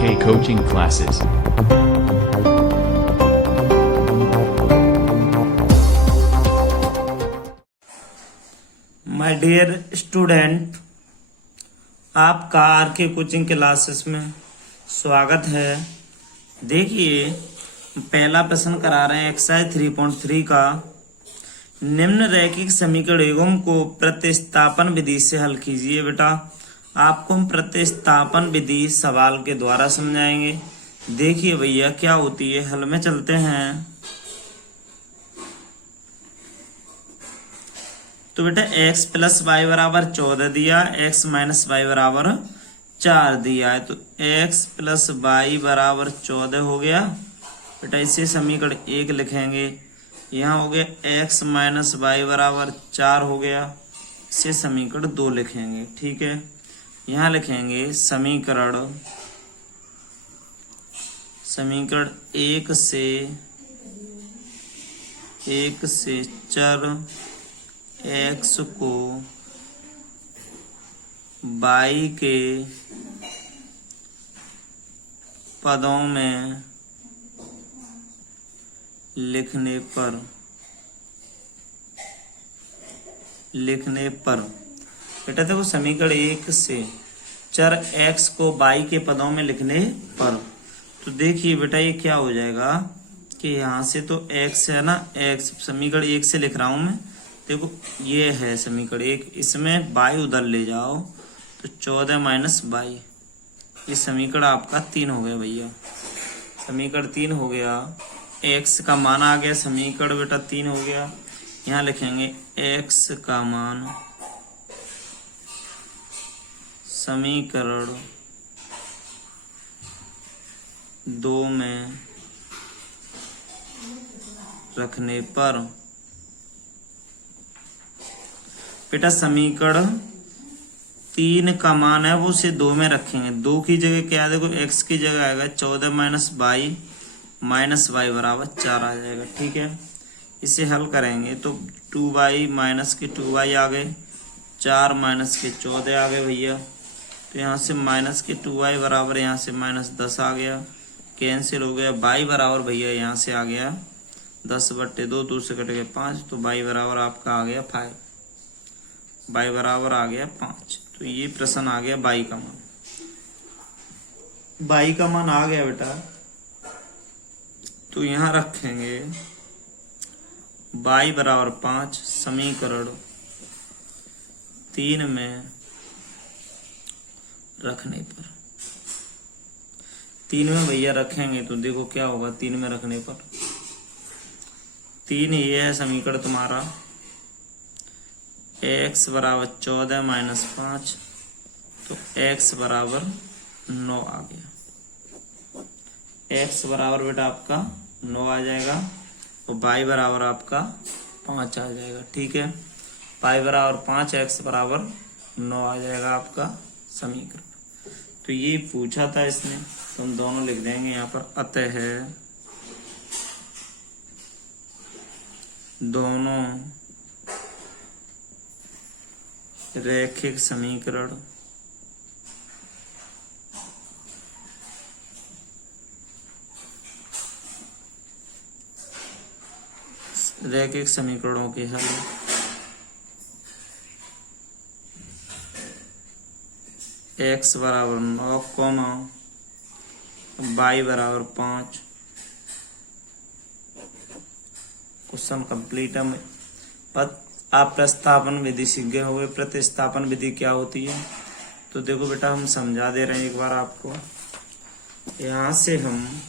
K coaching classes. My dear student, आपका RK coaching classes में स्वागत है। देखिए, पहला प्रश्न करा रहे हैं एक्सरसाइज 3.3 का। निम्न रैखिक समीकरणों को प्रतिस्थापन विधि से हल कीजिए। बेटा, आपको हम प्रतिस्थापन विधि सवाल के द्वारा समझाएंगे। देखिए भैया क्या होती है, हल में चलते हैं। तो बेटा x प्लस वाई बराबर 14 दिया, x माइनस वाई बराबर 4 दिया है, तो x प्लस वाई बराबर 14 हो गया। बेटा इसे समीकरण 1 लिखेंगे। यहाँ हो गया x माइनस वाई बराबर 4 हो गया, इसे समीकरण 2 लिखेंगे। ठीक है, यहाँ लिखेंगे समीकरण 1 से चर x को y के पदों में लिखने पर बेटा देखो, समीकरण 1 से चर x को y के पदों में लिखने पर, तो देखिए बेटा ये क्या हो जाएगा कि यहाँ से तो x है ना, x समीकरण 1 से लिख रहा हूं मैं। देखो ये है समीकरण 1, इसमें y उधर ले जाओ तो 14 माइनस वाई, ये समीकरण आपका 3 हो गया भैया। समीकरण 3 हो गया, x का मान आ गया, समीकरण बेटा 3 हो गया। यहाँ लिखेंगे x का मान समीकरण 2 में रखने पर, बेटा समीकरण 3 का मान है वो उसे 2 में रखेंगे। 2 की जगह क्या, देखो x की जगह आएगा 14 माइनस वाई बराबर 4 आ जाएगा। ठीक है, इसे हल करेंगे तो 2y माइनस के 2y आ गए, 4 माइनस के 14 आ गए भैया। तो यहाँ से माइनस के 2y बराबर यहाँ से माइनस 10 आ गया, कैंसिल हो गया। y बराबर भैया यहाँ से आ गया 10/2, 2 से कट गया 5, तो y बराबर आपका आ गया 5, y बराबर आ गया 5। तो ये प्रश्न आ गया y का मान। y का मान आ गया बेटा, तो यहाँ रखेंगे y बराबर 5 समीकरण 3 में रखने पर। 3 में भैया रखेंगे तो देखो क्या होगा 3 में रखने पर। 3 ये है समीकरण तुम्हारा, x बराबर 14 माइनस 5, तो x बराबर 9 आ गया। x बराबर बेटा आपका 9 आ जाएगा, तो y बराबर आपका 5 आ जाएगा। ठीक है, y बराबर 5, x बराबर 9 आ जाएगा आपका समीकरण। तो ये पूछा था इसने, तो हम दोनों लिख देंगे यहाँ पर। अतः दोनों रैखिक समीकरण समीकरणों के हल x बराबर 9, y बराबर 5। क्वेश्चन कंप्लीट है। आप प्रतिस्थापन विधि सीख गए होंगे। प्रतिस्थापन विधि क्या होती है, तो देखो बेटा हम समझा दे रहे हैं एक बार आपको। यहाँ से हम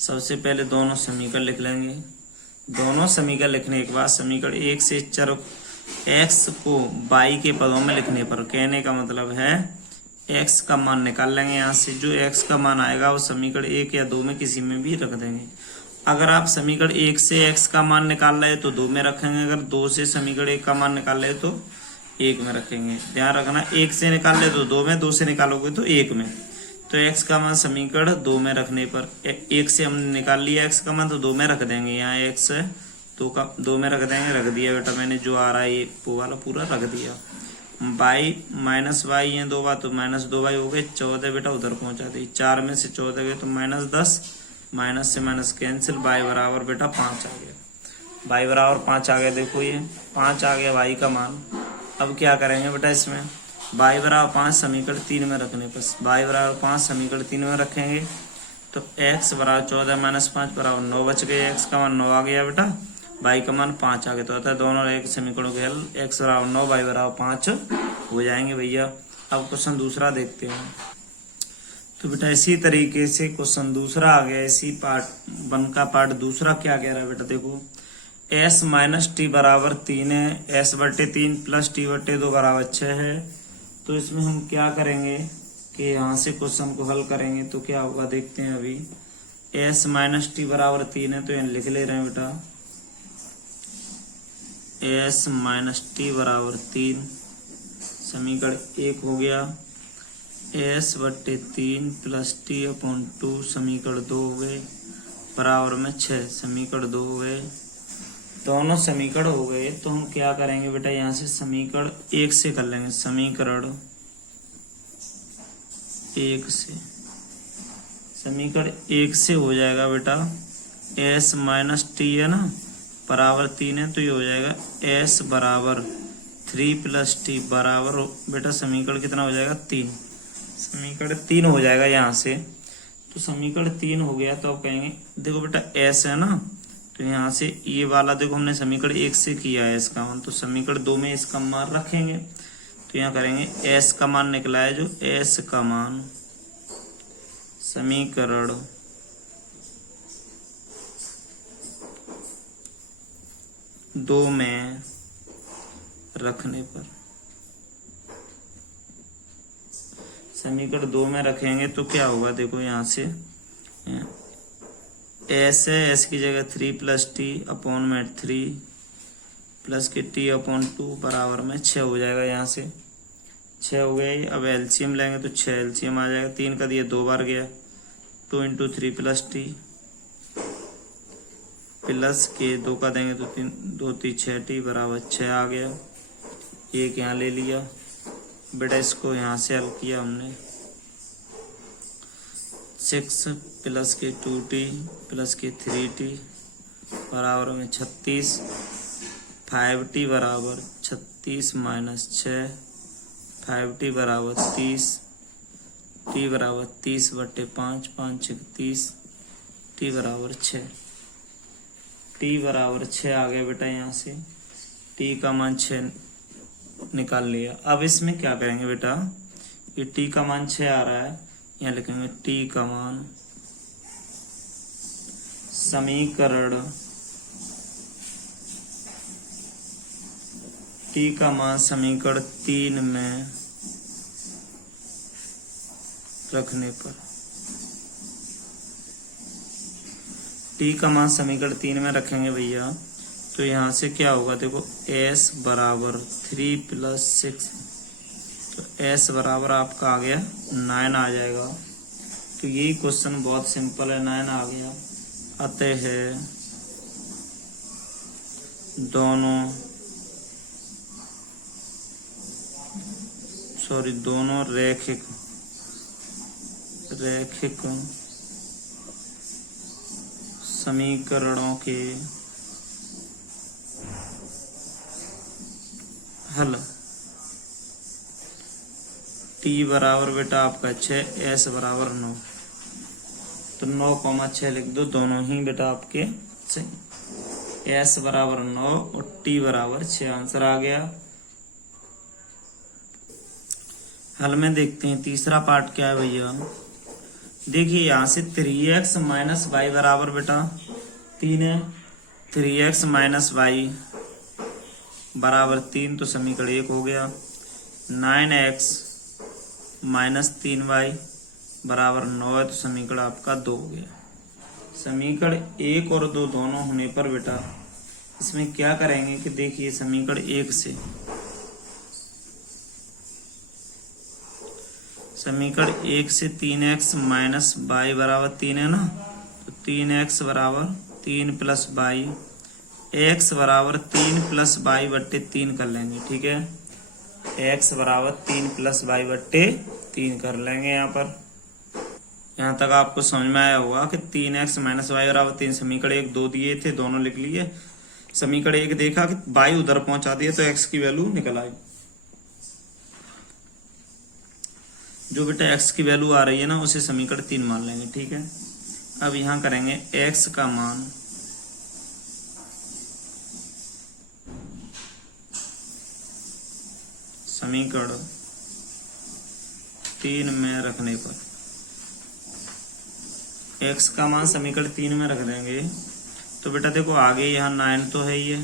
सबसे पहले दोनों समीकरण लिख लेंगे। दोनों समीकरण लिखने के बाद समीकरण 1 से चर x को y के पदों में लिखने पर, कहने का मतलब है x का मान निकाल लेंगे। यहाँ से जो x का मान आएगा वो समीकरण 1 या 2 में किसी में भी रख देंगे। अगर आप समीकरण 1 से x का मान निकाल रहे तो 2 में रखेंगे, अगर 2 से समीकरण 1 का मान निकाल रहे तो 1 में रखेंगे। ध्यान रखना, 1 से निकाल रहे तो 2 में, 2 से निकालोगे तो 1 में। तो x का मान समीकरण 2 में रखने पर, 1 से हमने निकाल लिया x का मान, तो 2 में रख देंगे। यहाँ x 2 में रख देंगे, रख दिया बेटा मैंने, जो आ रहा है ये वो वाला पूरा रख दिया। बाई माइनस वाई है 2 बार तो माइनस 2 वाई हो गए। 14 बेटा उधर पहुंचा दी, 4 में से 14 गए तो -10, माइनस से माइनस कैंसिल, बाई बराबर बेटा 5 आ गया। बाई बराबर 5 आ गया। देखो ये 5 आ गया वाई का मान। अब क्या करेंगे बेटा इसमें, बाई बराबर 5 समीकरण 3 में रखने पर, बाई बराबर 5 समीकरण 3 में रखेंगे तो x बराबर 14 माइनस 5 बराबर 9 बच गए। x का मान 9 आ गया बेटा, बाई का मान 5 आ गया। तो अतः दोनों एक समीकरणों के हल x बराबर 9 बाई बराबर 5 हो जाएंगे भैया। अब क्वेश्चन दूसरा देखते हैं। तो बेटा इसी तरीके से क्वेश्चन दूसरा आ गया। इसी पार्ट 1 का पार्ट दूसरा क्या कह रहा है बेटा, देखो s माइनस टी बराबर 3 है, s बटे 3 प्लस टी बटे 2 बराबर 6 है। तो इसमें हम क्या करेंगे कि यहाँ से क्वेश्चन को हल करेंगे तो क्या होगा देखते हैं। अभी s माइनस टी बराबर 3 है तो यहाँ लिख ले रहे हैं बेटा, s माइनस टी बराबर 3 समीकरण 1 हो गया। s बटे 3 प्लस टी अपॉन 2 समीकरण 2 हो गए, बराबर में 6 समीकरण 2 हो गए। दोनों समीकरण हो गए तो हम क्या करेंगे बेटा, यहाँ से समीकरण 1 से कर लेंगे। समीकरण 1 से, समीकरण 1 से हो जाएगा बेटा s माइनस टी है ना बराबर 3 है तो ये हो जाएगा s बराबर 3 प्लस टी बराबर बेटा समीकरण कितना हो जाएगा 3, समीकरण 3 हो जाएगा यहाँ से। तो समीकरण 3 हो गया तो अब कहेंगे देखो बेटा s है ना, तो यहाँ से ये वाला देखो हमने समीकरण 1 से किया है इसका मान, तो समीकरण 2 में इसका मान रखेंगे। तो यहाँ करेंगे s का मान निकला है जो s का मान समीकरण 2 में रखने पर, समीकरण 2 में रखेंगे तो क्या होगा देखो यहाँ से s है, s की जगह 3 प्लस टी अपॉन में 3 प्लस के टी अपॉन 2 बराबर में 6 हो जाएगा। यहाँ से 6 हो गया। अब एलसीएम लेंगे तो 6 एलसीएम आ जाएगा। 3 का दिया 2 बार गया, 2 इंटू 3 प्लस टी प्लस के 2 का देंगे तो 3 2 3 6 टी बराबर 6 आ गया। एक यहाँ ले लिया बेटा, इसको यहाँ से हल किया हमने। 6 प्लस के 2t प्लस के 3t बराबर में 36, 5t बराबर 36 माइनस 6, 5t बराबर 30, t बराबर 30 बटे 5, 5 6 30, t बराबर 6, t बराबर 6 आ गया बेटा। यहाँ से t का मान 6 निकाल लिया। अब इसमें क्या करेंगे बेटा, ये t का मान 6 आ रहा है, यहाँ लिखेंगे t का मान समीकरण t का मान समीकरण 3 में रखने पर, t का मान समीकरण 3 में रखेंगे भैया तो यहाँ से क्या होगा देखो s बराबर 3 प्लस 6, तो s बराबर आपका आ गया 9 आ जाएगा। तो यही क्वेश्चन बहुत सिंपल है, 9 आ गया। अतः दोनों रैखिक समीकरणों के हल t बराबर बेटा आपका 6, s बराबर 9, तो 9,6 लिख दो, दोनों ही बेटा आपके सही। s बराबर 9 और t बराबर 6 आंसर आ गया। हल में देखते हैं तीसरा पार्ट क्या है भैया। देखिए यहाँ से 3x माइनस वाई बराबर बेटा 3 है, 3x माइनस वाई बराबर 3 तो समीकरण 1 हो गया। 9x माइनस 3y बराबर 9 है तो समीकरण आपका 2 हो गया। समीकरण 1 और 2 दोनों होने पर बेटा इसमें क्या करेंगे कि देखिए समीकरण 1 से, समीकरण 1 से 3x माइनस वाई बराबर 3 है ना, तो 3x बराबर 3 प्लस वाई, x बराबर 3 प्लस वाई बट्टे 3 कर लेंगे, ठीक है। x बराबर 3 प्लस वाई बट्टे 3 कर लेंगे। यहाँ पर यहाँ तक आपको समझ में आया होगा कि 3x माइनस वाई बराबर 3। समीकरण 1 2 दिए थे, दोनों लिख लिए। समीकरण 1 देखा कि y उधर पहुंचा दिए तो x की वैल्यू निकल आई। जो बेटा x की वैल्यू आ रही है ना उसे समीकरण 3 मान लेंगे। ठीक है, अब यहाँ करेंगे x का मान समीकरण 3 में रखने पर, x का मान समीकरण 3 में रख देंगे तो बेटा देखो आगे यहाँ 9 तो है ही है,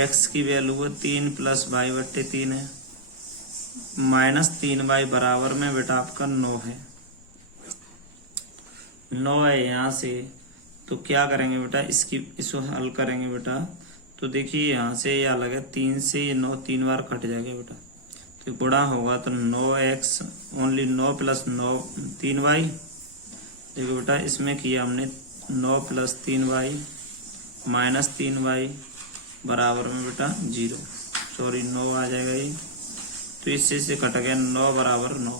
x की वैल्यू है 3 प्लस वाई बट्टे 3 है, माइनस 3y बराबर में बेटा आपका 9 है। 9 है यहाँ से, तो क्या करेंगे बेटा इसको हल करेंगे बेटा। तो देखिए यहाँ से ये अलग है, 3 से ये 9 3 बार कट जाएगा बेटा, तो गुणा होगा तो 9x ओनली 9 प्लस 9 3y। देखो बेटा इसमें किया हमने 9 प्लस 3y माइनस 3y बराबर में बेटा 0, सॉरी 9 आ जाएगा ये, तो इससे से कट गया 9 बराबर 9।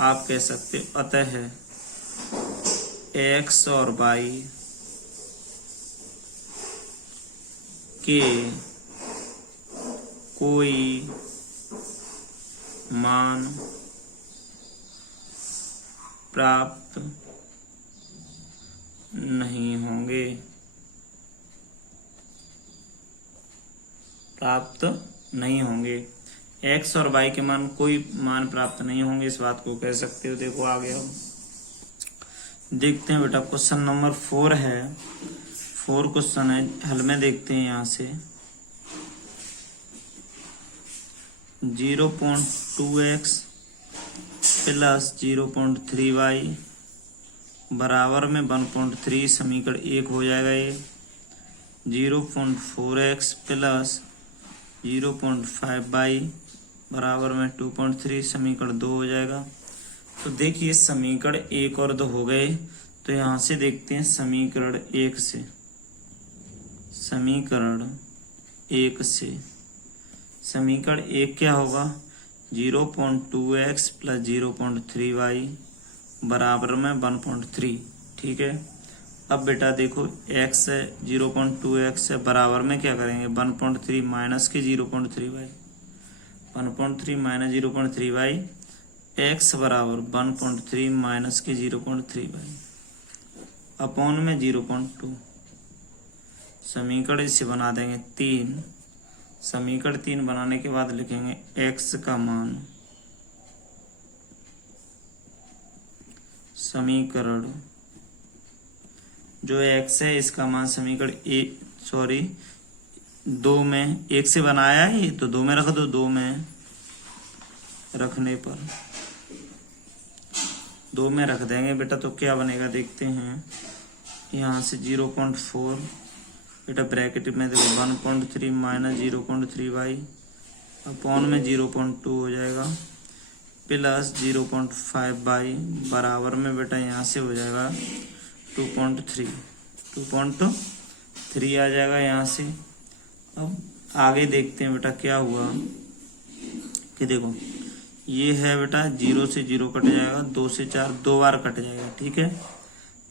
आप कह सकते हो अतः x और y के कोई मान प्राप्त नहीं होंगे, प्राप्त नहीं होंगे। x और y के मान कोई मान प्राप्त नहीं होंगे, इस बात को कह सकते हो। देखो आ गया, देखते हैं बेटा क्वेश्चन नंबर 4 है। 4 क्वेश्चन है, हल में देखते हैं। यहाँ से 0.2x प्लस 0.3y बराबर में 1.3 समीकरण 1 हो जाएगा। ये 0.4x प्लस 0.5y बराबर में 2.3 समीकरण 2 हो जाएगा। तो देखिए समीकरण 1 और 2 हो गए, तो यहाँ से देखते हैं समीकरण 1 से। समीकरण 1 से समीकरण 1 क्या होगा, 0.2x प्लस 0.3y बराबर में 1.3। ठीक है, अब बेटा देखो x 0.2x से बराबर में क्या करेंगे 1.3 माइनस के 0.3y, 1.3 माइनस 0.3y, x बराबर 1.3 माइनस के 0.3y अपॉन में 0.2। समीकरण इसे बना देंगे 3। समीकरण 3 बनाने के बाद लिखेंगे x का मान समीकरण जो x है इसका मान समीकरण 2 में 1 से बनाया है तो 2 में रख दो। 2 में रखने पर 2 में रख देंगे बेटा, तो क्या बनेगा देखते हैं। यहाँ से 0.4 बेटा ब्रैकेट में देखो 1.3 माइनस 0.3y अपॉन में 0.2 हो जाएगा प्लस 0.5y बराबर में बेटा यहाँ से हो जाएगा 2.3 आ जाएगा यहाँ से। अब आगे देखते हैं बेटा क्या हुआ कि देखो ये है बेटा 0 से 0 कट जाएगा, 2 से 4 2 बार कट जाएगा। ठीक है,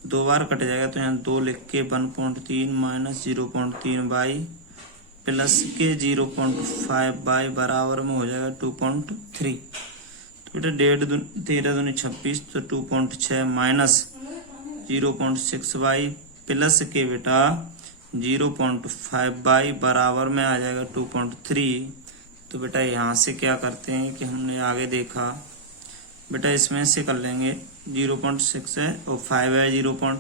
2 बार कट जाएगा तो यहाँ 2 लिख के 1.3 माइनस 0.3y प्लस के 0.5y बराबर में हो जाएगा 2.3। तो बेटा 1.5 13 दूनी 26, तो 2.6 माइनस 0.6y प्लस के बेटा 0.5y बराबर में आ जाएगा 2.3। तो बेटा यहाँ से क्या करते हैं कि हमने आगे देखा बेटा इसमें से कर लेंगे 0.6 है और 5 है 0.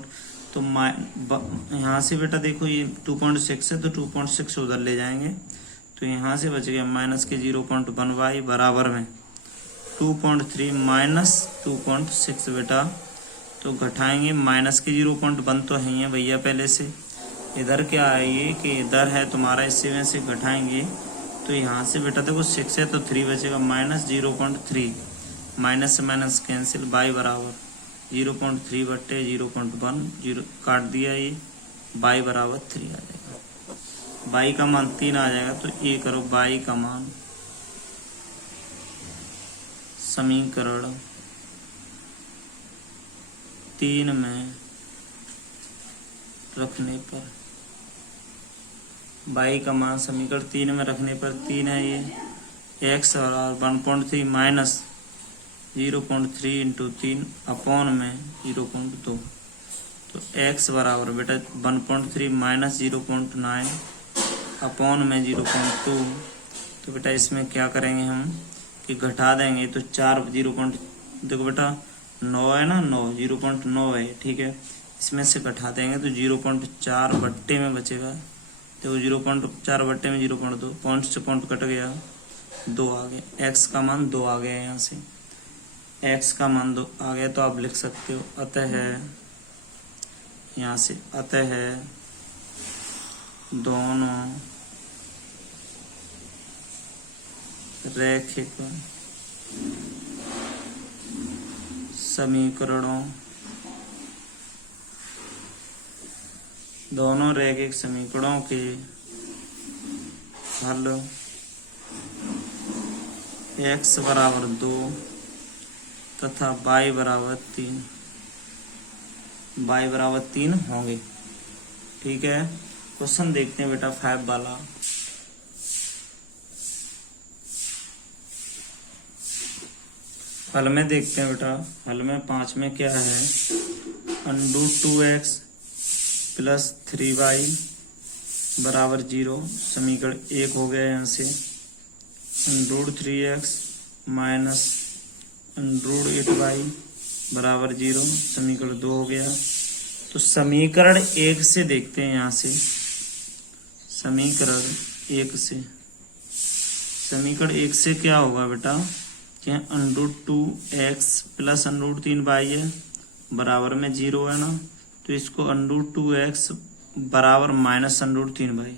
तो यहाँ से बेटा देखो ये 2.6 है तो 2.6 उधर ले जाएंगे, तो यहाँ से बच गया माइनस के 0.1y बराबर में 2.3 माइनस 2.6 बेटा। तो घटाएंगे माइनस के 0.1 तो है ही है भैया पहले से। इधर क्या है ये कि इधर है तुम्हारा, इससे में से घटाएंगे तो यहाँ से बेटा देखो 6 है तो 3 बचेगा माइनस 0.3, माइनस से माइनस कैंसिल, y बराबर 0.3 बट्टे 0.1 0 काट दिया, ये y बराबर 3 आ जाएगा। y का मान 3 आ जाएगा, तो ये करो y का मान समीकरण 3 में रखने पर y का मान समीकरण 3 में रखने पर 3 है ये, x बराबर 1.3 माइनस 0.3 इंटू 3 अपॉन में 0.2, तो x बराबर बेटा 1.3 माइनस 0.9 अपॉन में 0.2। तो बेटा इसमें क्या करेंगे हम कि घटा देंगे, तो 4 देखो बेटा 9 है ना, 9 0.9 है, ठीक है, इसमें से घटा देंगे तो 0.4 बट्टे में बचेगा। देखो 0.4 बट्टे में 0.2, पॉइंट से पॉइंट कट गया, 2 आ गया, x का मान 2 आ गया, यहाँ से x का मान 2 आ गया। तो आप लिख सकते हो अतः यहाँ से अतः दोनों रैखिक समीकरणों के हल x बराबर 2 तथा y बराबर 3 होंगे। ठीक है, क्वेश्चन देखते हैं बेटा 5 वाला। हल में देखते हैं बेटा, हल में 5 में क्या है, √2x प्लस 3y बराबर 0, समीकरण 1 हो गया। यहाँ से √3x माइनस √8y बराबर 0, समीकरण 2 हो गया। तो समीकरण 1 से देखते हैं, यहाँ से समीकरण 1 से क्या होगा बेटा, क्या √2x प्लस √3y है, बराबर में 0 है ना, तो इसको √2x बराबर माइनस √3y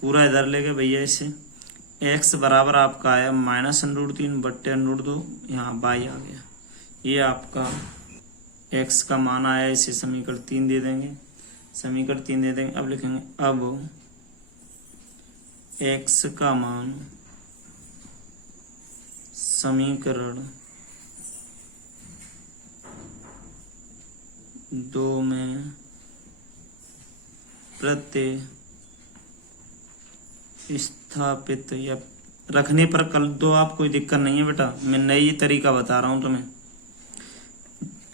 पूरा इधर ले गए भैया। इसे x बराबर आपका आया माइनस √3 बट्टे √2, यहाँ y आ गया, ये आपका x का मान आया। इसे समीकरण 3 दे देंगे, अब लिखेंगे अब x का मान समीकरण 2 में प्रतिस्थापित या रखने पर कल दो, आप कोई दिक्कत नहीं है बेटा, मैं नई तरीका बता रहा हूं तुम्हें।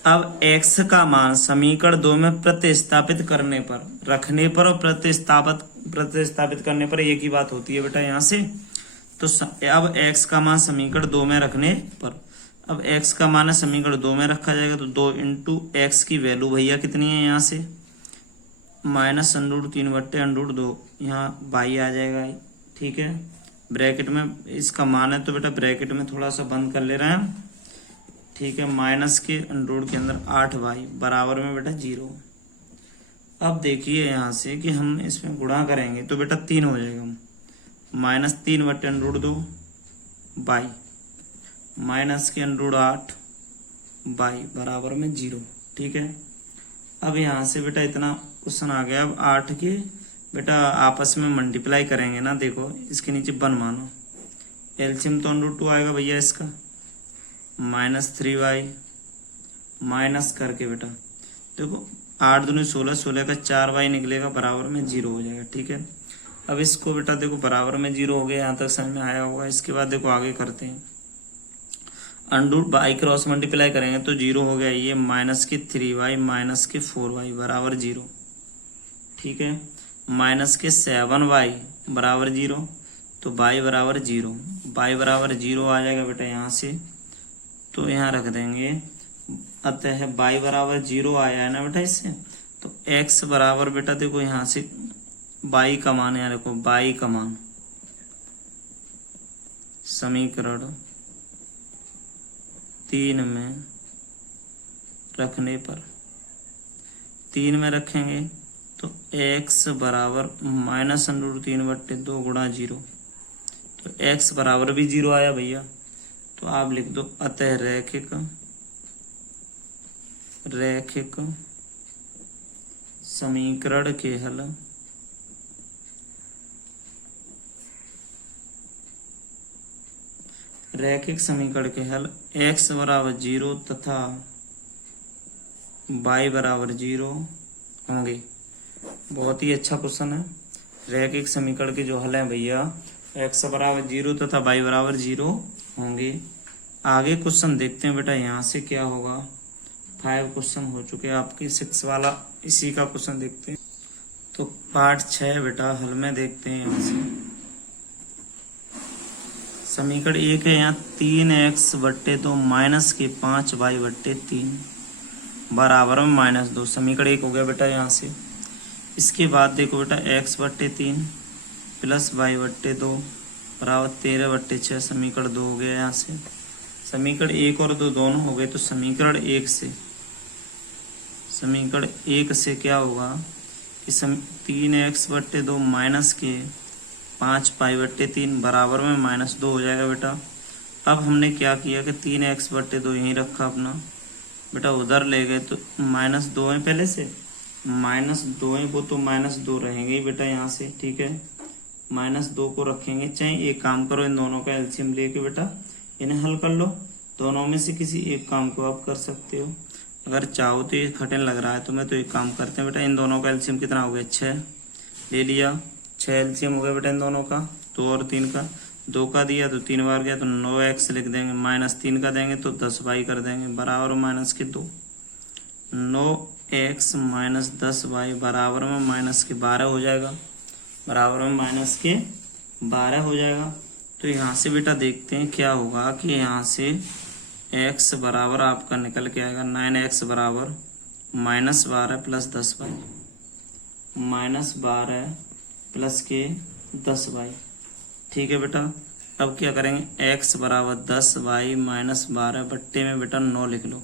अब x का मान समीकरण 2 में प्रतिस्थापित करने पर, रखने पर और प्रतिस्थापित करने पर एक ही बात होती है बेटा। यहाँ से तो अब x का मान समीकरण 2 में रखने पर, अब x का मान समीकरण 2 में रखा जाएगा, तो 2 इंटू एक्स की वैल्यू भैया कितनी है, यहाँ से माइनस √3 बट्टे √2, यहाँ y आ जाएगा। ठीक है, ब्रैकेट में इसका मान है, तो बेटा ब्रैकेट में थोड़ा सा बंद कर ले रहे हैं। ठीक है, माइनस के √ के अंदर 8y बराबर में बेटा 0। अब देखिए यहाँ से कि हम इसमें गुणा करेंगे तो बेटा 3 हो जाएगा, -3 बट्टे √2 y माइनस के √8 y बराबर में 0। ठीक है, अब यहाँ से बेटा इतना क्वेश्चन आ गया। अब 8 के बेटा आपस में मल्टीप्लाई करेंगे ना, देखो इसके नीचे 1 मानो, एलसीएम तो √2 आएगा भैया इसका, -3y माइनस करके बेटा देखो 8 दूनी 16, 16 का 4y निकलेगा, बराबर में 0 हो जाएगा। ठीक है, अब इसको बेटा देखो बराबर में 0 हो गया, यहाँ तक समझ में आया होगा। इसके बाद देखो आगे करते हैं, √y क्रॉस मल्टीप्लाई करेंगे तो 0 हो गया, ये माइनस के 3y माइनस के 4y बराबर 0। ठीक है, माइनस के 7y बराबर 0, तो y बराबर 0, y बराबर 0 आ जाएगा बेटा यहाँ से, तो यहाँ रख देंगे। अतः y बराबर 0 आया है ना बेटा इससे, तो x बराबर बेटा देखो यहाँ से y का मान, यहाँ देखो y का मान समीकरण 3 में रखने पर, 3 में रखेंगे तो x बराबर माइनस √3 बट्टे 2 गुणा 0, तो x बराबर भी 0 आया भैया। तो आप लिख दो अतः रैखिक समीकरण के हल रैखिक समीकरण के हल x बराबर 0 तथा y बराबर 0 होंगे। बहुत ही अच्छा क्वेश्चन है। रैखिक समीकरण के जो हल है भैया x बराबर 0 तथा y बराबर 0 होंगे। आगे क्वेश्चन देखते हैं बेटा, यहाँ से क्या होगा। 5 क्वेश्चन हो चुके हैं आपके, 6 वाला इसी का क्वेश्चन देखते हैं। तो पार्ट 6 बेटा हल में देखते हैं। यहाँ से समीकरण 1 है, यहाँ 3x बट्टे 2 माइनस के 5y बट्टे 3 बराबर में -2। समीकरण 1 हो गया बेटा यहाँ से। इसके बाद देखो बेटा x बट्टे 3 प्लस y बट्टे 2 बराबर 13 बट्टे 6। समीकरण 2 हो गया यहाँ से। समीकरण 1 और 2 दोनों हो गए। तो समीकरण 1 से क्या होगा कि 3x बट्टे 2 माइनस के 5y बट्टे 3 बराबर में -2 हो जाएगा बेटा। अब हमने क्या किया कि 3x बट्टे 2 यहीं रखा अपना बेटा, उधर ले गए तो -2 है पहले से, -2 है वो तो -2 रहेंगे ही बेटा यहाँ से। ठीक है, -2 को रखेंगे। चाहे एक काम करो, इन दोनों का एलसीएम लेके बेटा इन्हें हल कर लो। दोनों में से किसी एक काम को आप कर सकते हो। अगर चाहो तो ये कठिन लग रहा है तुम्हें, तो एक काम करते हैं बेटा, इन दोनों का एलसीएम कितना हो गया, 6 ले लिया। 6 एलसीएम हो गया बेटा इन दोनों का, 2 और 3 का। 2 का दिया तो 3 बार गया तो 9x लिख देंगे, -3 का देंगे तो 10y कर देंगे बराबर -2। 9x माइनस 10y बराबर में -12 हो जाएगा, बराबर में -12 हो जाएगा। तो यहाँ से बेटा देखते हैं क्या होगा कि यहाँ से x बराबर आपका निकल के आएगा 9x बराबर -12 प्लस 10y, -12 प्लस के 10y। ठीक है बेटा, अब क्या करेंगे, x बराबर 10y -12 बट्टे में बेटा 9 लिख लो।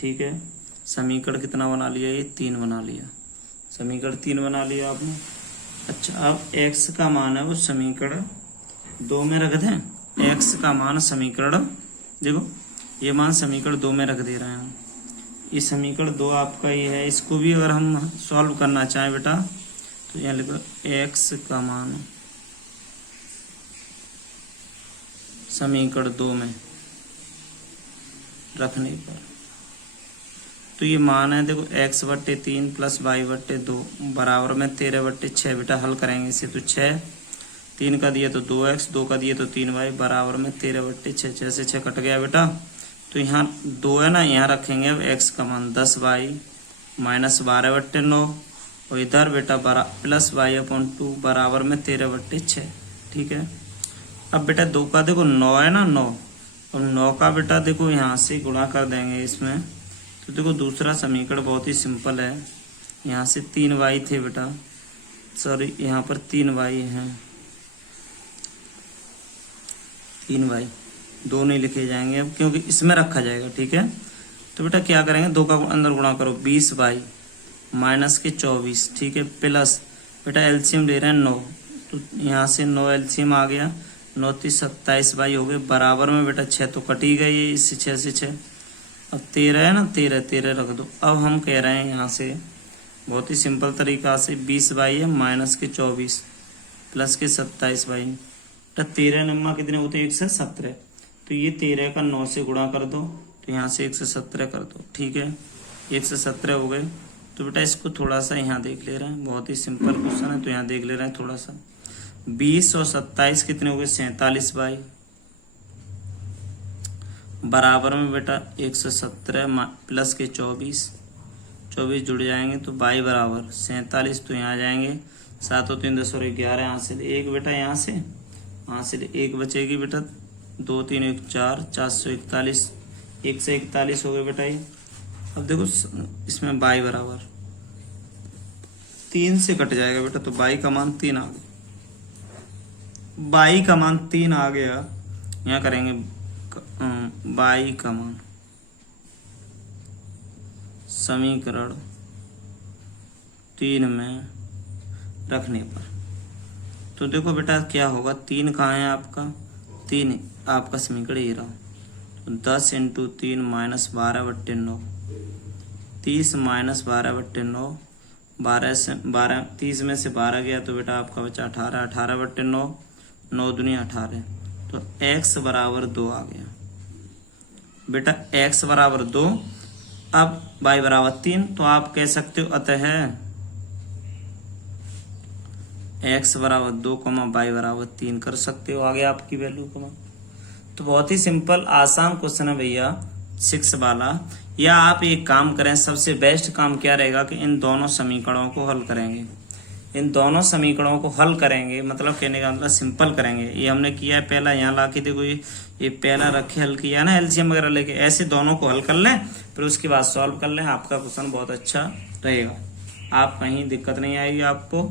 ठीक है, समीकरण कितना बना लिया, ये 3 बना लिया। समीकरण 3 बना लिया आपने। अच्छा, अब x का मान है वो समीकरण 2 में रख दें। x का मान समीकरण, देखो ये मान समीकरण 2 में रख दे रहे हैं। ये समीकरण 2 आपका ये है। इसको भी अगर हम सॉल्व करना चाहें बेटा तो यहाँ लिख लो x का मान समीकरण 2 में रखने पर, तो ये मान है देखो x बट्टे 3 प्लस y बट्टे 2 बराबर में 13 बट्टे 6। बेटा हल करेंगे इसे तो 6, 3 का दिया तो 2x, 2 का दिया तो 3y बराबर में 13 बट्टे 6। 6 से 6 कट गया बेटा। तो यहाँ 2 है ना, यहाँ रखेंगे अब x का मान 10y -12 बट्टे 9 और इधर बेटा प्लस y/2 बराबर में 13 बट्टे 6। ठीक है, अब बेटा 2 का देखो 9 है ना, 9 और 9 का बेटा देखो यहाँ से गुणा कर देंगे इसमें। तो देखो दूसरा समीकरण बहुत ही सिंपल है। यहाँ से 3y थे बेटा, सॉरी यहाँ पर 3y है, 3y 2 नहीं लिखे जाएंगे अब क्योंकि इसमें रखा जाएगा। ठीक है, तो बेटा क्या करेंगे, 2 का अंदर गुणा करो 20y माइनस के 24। ठीक है, प्लस बेटा एलसीएम ले रहे हैं 9, तो यहाँ से 9 एलसीएम आ गया, 9 3 27y हो गए बराबर में बेटा 6 तो कट ही गई इससे, 6 से 6। अब 13 है ना, 13 रख दो। अब हम कह रहे हैं यहाँ से बहुत ही सिंपल तरीका से 20y है माइनस के 24 प्लस के 27y। तो 13 नम्मा कितने होते हैं, 117। तो ये 13 का 9 से गुणा कर दो तो यहाँ से 117 कर दो। ठीक है, 117 हो गए। तो बेटा इसको थोड़ा सा यहाँ देख ले रहे हैं, बहुत ही सिंपल क्वेश्चन है तो यहाँ देख ले रहे हैं थोड़ा सा। 20 और 27 कितने हो गए, 47y बराबर में बेटा 117 प्लस के 24 जुड़ जाएंगे तो y बराबर 47। तो यहाँ आ जाएंगे 7 और 3 10 और 11, यहाँ से 1 बेटा, यहाँ से 1 बचेगी बेटा, 2 3 1 4, 441, 141 हो गए बेटा ये। अब देखो इसमें y बराबर 3 से कट जाएगा बेटा, तो y का मान 3 आ गया, y का मान 3 आ गया। यहाँ करेंगे y का मान समीकरण 3 में रखने पर, तो देखो बेटा क्या होगा, 3 कहाँ है आपका, 3 आपका समीकरण ये रहा। तो 10 × 3 -12 बट्टे 9, 30 -12 बट्टे 9, 12 से 12, 30 में से 12 गया तो बेटा आपका बचा 18, 18 बट्टे 9, 9 दूनी 18। तो x बराबर 2 आ गया बेटा। x बराबर 2, अब y बराबर 3, तो आप कह सकते हो अतः x बराबर 2, y बराबर 3 कर सकते हो आगे आपकी वैल्यू को। तो बहुत ही सिंपल आसान क्वेश्चन है भैया 6 वाला। या आप एक काम करें, सबसे बेस्ट काम क्या रहेगा कि इन दोनों समीकरणों को हल करेंगे। इन दोनों समीकरणों को हल करेंगे मतलब कहने का मतलब सिंपल करेंगे। ये हमने किया है पहला, यहाँ ला के देखो ये पहला रखे हल किया ना एलसीएम वगैरह लेके, ऐसे दोनों को हल कर लें फिर उसके बाद सॉल्व कर लें, आपका क्वेश्चन बहुत अच्छा रहेगा। आप कहीं दिक्कत नहीं आएगी आपको।